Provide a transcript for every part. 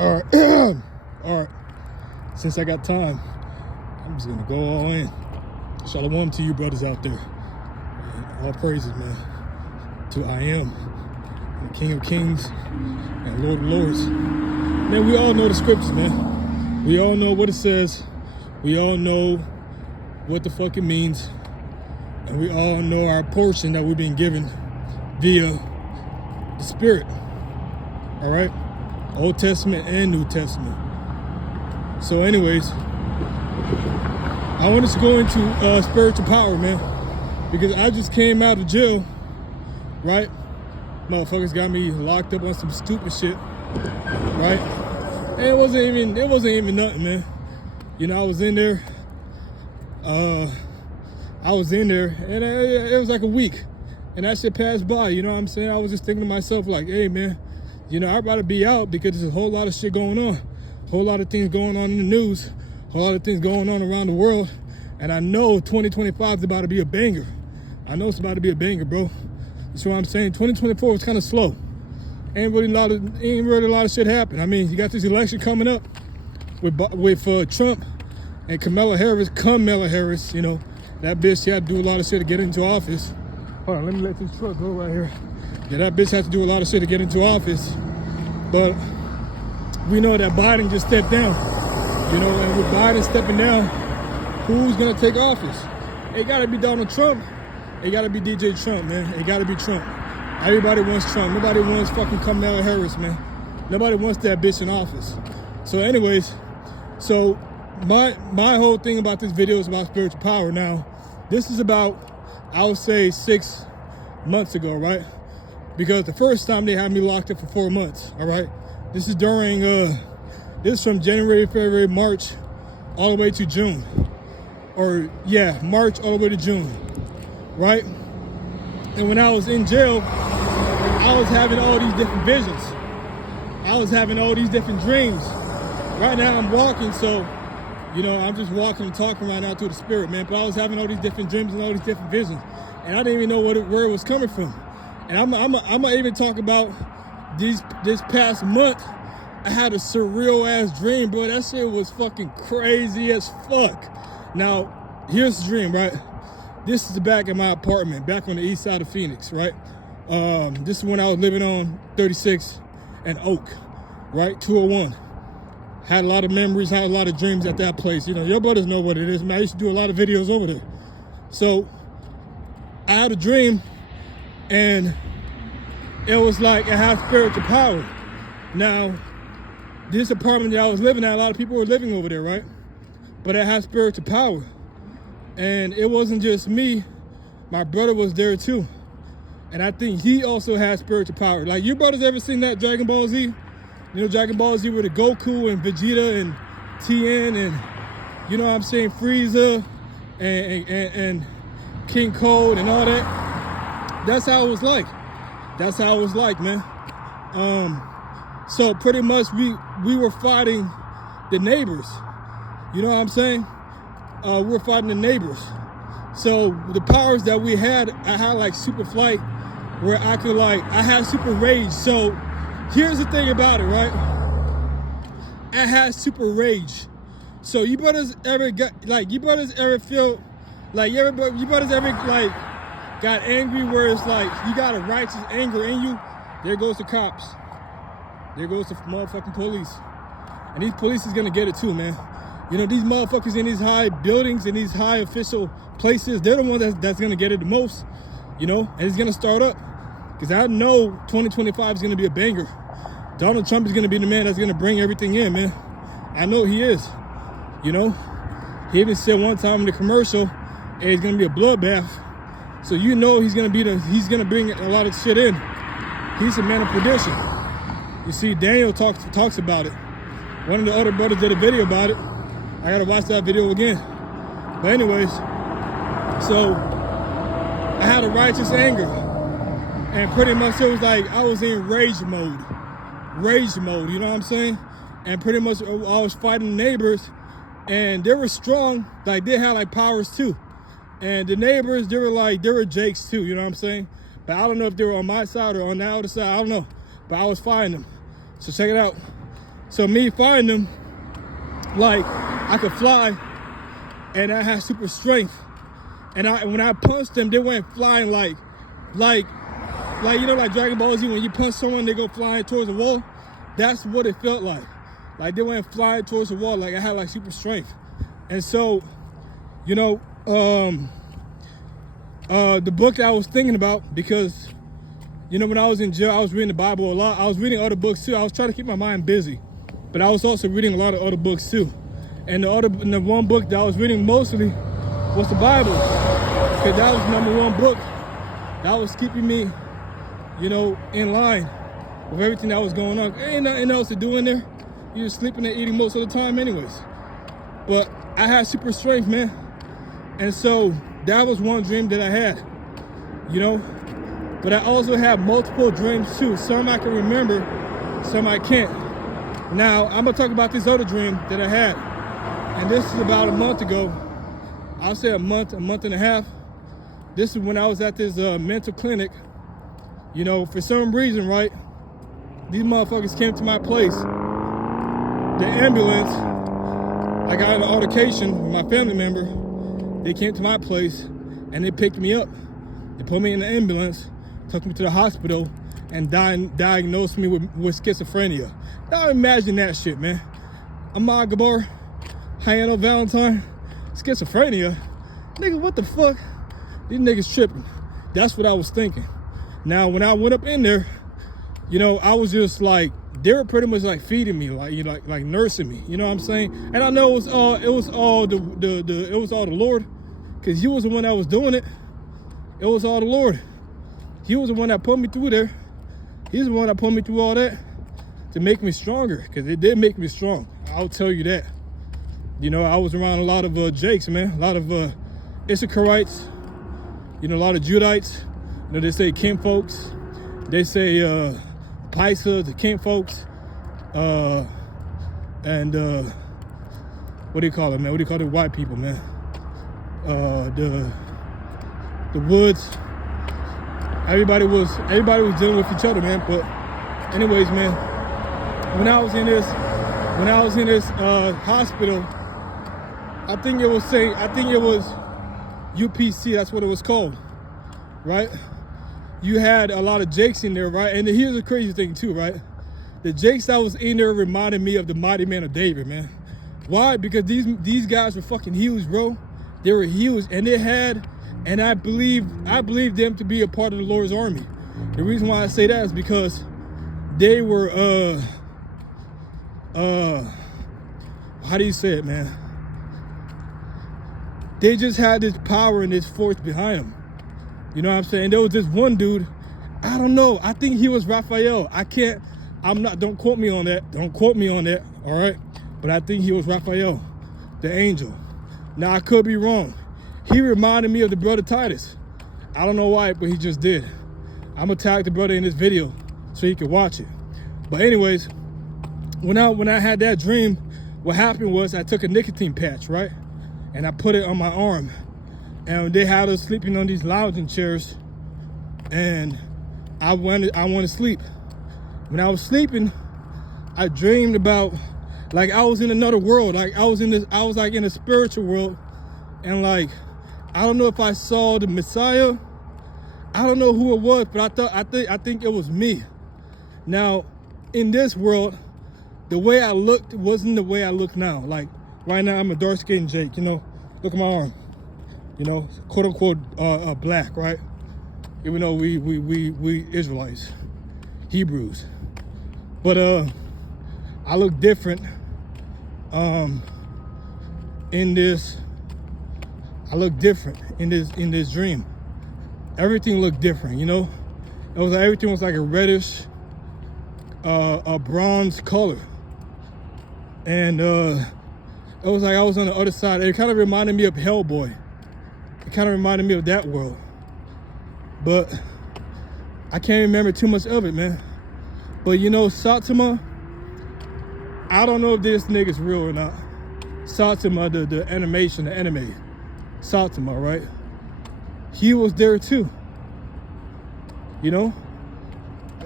All right. All right. Since I got time, I'm just going to go all in. Shalom to you brothers out there. And all praises, man, to I am, the King of Kings and Lord of Lords. Man, we all know the scriptures, man. We all know what it says. We all know what the fuck it means. And we all know our portion that we've been given via the Spirit. All right? Old Testament and New Testament. So anyways, I want us to go into spiritual power, man. Because I just came out of jail, right? Motherfuckers got me locked up on some stupid shit, right? And it wasn't even nothing, man. You know, I was in there, and it was like a week. And that shit passed by, you know what I'm saying? I was just thinking to myself like, hey, man, you know, I'd rather be out because there's a whole lot of shit going on. A whole lot of things going on in the news. A whole lot of things going on around the world. And I know 2025 is about to be a banger. I know it's about to be a banger, bro. That's what I'm saying. 2024 was kind of slow. Ain't really a lot of shit happened. I mean, you got this election coming up with Trump and Kamala Harris, you know. That bitch, she had to do a lot of shit to get into office. Hold on, let me let this truck go right here. Yeah, that bitch had to do a lot of shit to get into office. But we know that Biden just stepped down. You know, and with Biden stepping down, who's gonna take office? It gotta be Donald Trump. It gotta be DJ Trump, man. It gotta be Trump. Everybody wants Trump. Nobody wants fucking Kamala Harris, man. Nobody wants that bitch in office. So anyways, so my whole thing about this video is about spiritual power. Now, this is about, I would say 6 months ago, right? Because the first time they had me locked up for 4 months, all right? This is during, this is from January, February, March, all the way to June. Or, yeah, March all the way to June, right? And when I was in jail, I was having all these different visions. I was having all these different dreams. Right now I'm walking, so, you know, I'm just walking and talking right now through the Spirit, man. But I was having all these different dreams and all these different visions. And I didn't even know where it was coming from. And I'm gonna even talk about this past month. I had a surreal ass dream, bro. That shit was fucking crazy as fuck. Now, here's the dream, right? This is the back of my apartment, back on the east side of Phoenix, right? This is when I was living on 36 and Oak, right? 201. Had a lot of memories, had a lot of dreams at that place. You know, your brothers know what it is, man. I used to do a lot of videos over there. So, I had a dream, and it was like I had spiritual power. Now, this apartment that I was living at, a lot of people were living over there, right? But I had spiritual power. And it wasn't just me. My brother was there too. And I think he also had spiritual power. Like, you brothers ever seen that Dragon Ball Z? You know, Dragon Ball Z with the Goku and Vegeta and Tien and, you know what I'm saying, Frieza and King Cold and all that. That's how it was like. That's how it was like, man. So pretty much we were fighting the neighbors. You know what I'm saying? We were fighting the neighbors. So the powers that we had, I had like super flight, where I could I had super rage. So here's the thing about it, right? I had super rage. So you brothers ever feel like you brothers ever got angry where it's like you got a righteous anger in you? There goes the cops. There goes the motherfucking police. And these police is gonna get it too, man. You know, these motherfuckers in these high buildings, in these high official places, they're the ones that's gonna get it the most, you know, and it's gonna start up. Because I know 2025 is gonna be a banger. Donald Trump is gonna be the man that's gonna bring everything in, man. I know he is, you know. He even said one time in the commercial, hey, it's gonna be a bloodbath. So you know he's gonna bring a lot of shit in. He's a man of perdition. You see, Daniel talks about it. One of the other brothers did a video about it. I gotta watch that video again. But anyways, so I had a righteous anger. And pretty much it was like I was in rage mode. Rage mode, you know what I'm saying? And pretty much I was fighting neighbors, and they were strong, like they had like powers too. And the neighbors, they were jakes too, you know what I'm saying? But I don't know if they were on my side or on the other side, I don't know. But I was fighting them. So check it out. So me finding them, like I could fly, and I had super strength. And when I punched them, they went flying like you know, like Dragon Ball Z, when you punch someone, they go flying towards the wall. That's what it felt like. Like they went flying towards the wall. Like I had like super strength. And so, you know, the book that I was thinking about, because, you know, when I was in jail, I was reading the Bible a lot. I was reading other books too. I was trying to keep my mind busy, but I was also reading a lot of other books too. And the one book that I was reading mostly was the Bible, because that was the #1 book that was keeping me, you know, in line with everything that was going on. Ain't nothing else to do in there. You're just sleeping and eating most of the time anyways. But I had super strength, man. And so that was one dream that I had, you know. But I also have multiple dreams too. Some I can remember, some I can't. Now, I'm gonna talk about this other dream that I had. And this is about a month ago. I'll say a month and a half. This is when I was at this mental clinic. You know, for some reason, right, these motherfuckers came to my place. The ambulance, I got in an altercation with my family member. They came to my place and they picked me up. They put me in the ambulance, took me to the hospital, and diagnosed me with schizophrenia. Now imagine that shit, man. Ahmad Gabar, Hayano Valentine, schizophrenia. Nigga, what the fuck? These niggas tripping. That's what I was thinking. Now, when I went up in there, you know, I was just like, they were pretty much like feeding me, like, you know, like nursing me. You know what I'm saying? And I know it was all the Lord, because He was the one that was doing it. It was all the Lord. He was the one that put me through there. He's the one that put me through all that to make me stronger, because it did make me strong. I'll tell you that. You know, I was around a lot of Jakes, man, a lot of Issacharites, you know, a lot of Judites. You know, they say Kim folks. They say Paisa, the Kim folks. And what do you call it, man? What do you call the white people, man? The Woods. Everybody was dealing with each other, man. But anyways, man, when I was in this hospital, I think it was UPC, that's what it was called, right? You had a lot of Jakes in there, right? And here's the crazy thing too, right? The Jakes that was in there reminded me of the mighty man of David, man. Why? Because these guys were fucking huge, bro. They were huge, and they had, and I believe them to be a part of the Lord's army. The reason why I say that is because they were how do you say it, man? They just had this power and this force behind them. You know what I'm saying? There was this one dude, I don't know, I think he was Raphael. Don't quote me on that. Don't quote me on that, all right? But I think he was Raphael, the angel. Now, I could be wrong. He reminded me of the brother Titus. I don't know why, but he just did. I'm gonna tag the brother in this video so he can watch it. But anyways, when I had that dream, what happened was I took a nicotine patch, right? And I put it on my arm. And they had us sleeping on these lounging chairs. And I wanted to sleep. When I was sleeping, I dreamed about, like, I was in another world. Like I was like in a spiritual world. And like, I don't know if I saw the Messiah. I don't know who it was, but I think it was me. Now, in this world, the way I looked wasn't the way I look now. Like right now, I'm a dark-skinned Jake. You know, look at my arm. You know, quote unquote black, right? Even though we Israelites, Hebrews, but I look different. In this, I look different in this dream. Everything looked different, you know. Everything was like a reddish, a bronze color, and it was like I was on the other side. It kind of reminded me of Hellboy. It kind of reminded me of that world, but I can't remember too much of it, man. But you know, Satsuma, I don't know if this nigga's real or not. Satsuma, the animation, the anime, Satsuma, right? He was there too. You know,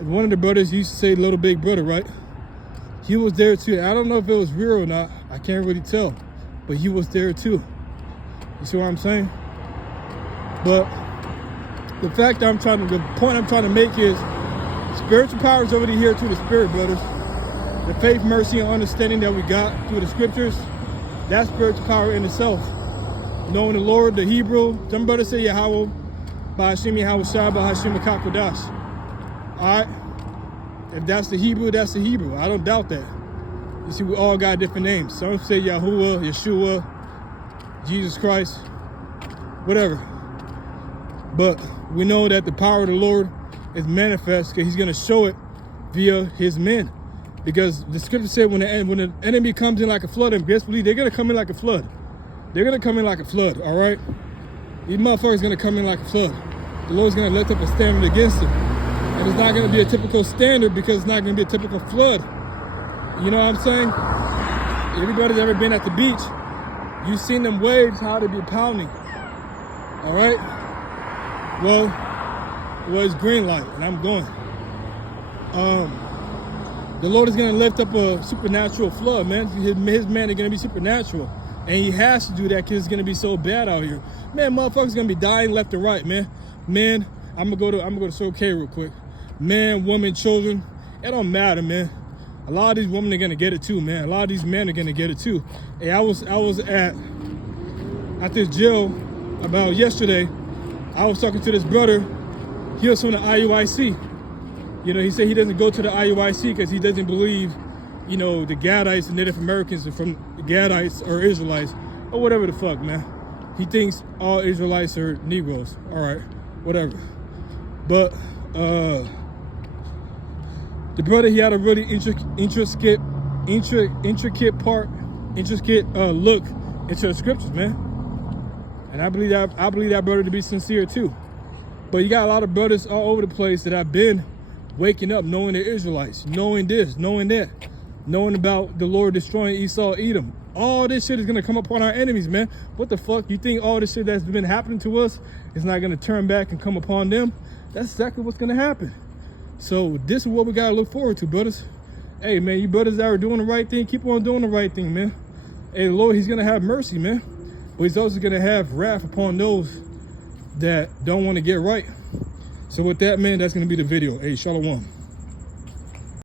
one of the brothers used to say little big brother, right? he was there too. I don't know if it was real or not. I can't really tell. But he was there too. You see what I'm saying? But the point I'm trying to make is spiritual power is already here through the Spirit, brothers. The faith, mercy, and understanding that we got through the scriptures, that's spiritual power in itself. Knowing the Lord, the Hebrew. Some brothers say Yahweh, Ba'ashim Yahweh Shai, Ba'ashim Akakodash. Alright? If that's the Hebrew, that's the Hebrew. I don't doubt that. You see, we all got different names. Some say Yahuwah, Yeshua, Jesus Christ, whatever. But we know that the power of the Lord is manifest because he's going to show it via his men. Because the scripture said when the enemy comes in like a flood, and best believe they're going to come in like a flood. They're going to come in like a flood, all right? These motherfuckers going to come in like a flood. The Lord's going to lift up a standard against them. And it's not going to be a typical standard because it's not going to be a typical flood. You know what I'm saying? Everybody's ever been at the beach, you've seen them waves, how they be pounding. All right? Well, it was green light, and I'm going. The Lord is going to lift up a supernatural flood, man. His men are going to be supernatural. And he has to do that because it's going to be so bad out here. Man, motherfuckers going to be dying left and right, man. Man, I'm going to go to Soul K real quick. Man, woman, children, it don't matter, man. A lot of these women are going to get it too, man. A lot of these men are going to get it too. Hey, I was at this jail about yesterday. I was talking to this brother. He was from the IUIC. You know, he said he doesn't go to the IUIC because he doesn't believe, you know, the Gadites and Native Americans are from the Gadites or Israelites or whatever the fuck, man. He thinks all Israelites are Negroes. All right, whatever. But the brother, he had a really intricate look into the scriptures, man. And I believe that brother to be sincere too. But you got a lot of brothers all over the place that have been waking up, knowing they're Israelites, knowing this, knowing that, knowing about the Lord destroying Esau, Edom. All this shit is going to come upon our enemies, man. What the fuck? You think all this shit that's been happening to us is not going to turn back and come upon them? That's exactly what's going to happen. So this is what we got to look forward to, brothers. Hey, man, you brothers that are doing the right thing, keep on doing the right thing, man. Hey, the Lord, he's going to have mercy, man. But he's also going to have wrath upon those that don't want to get right. So with that, man, that's going to be the video. Hey, Shalom.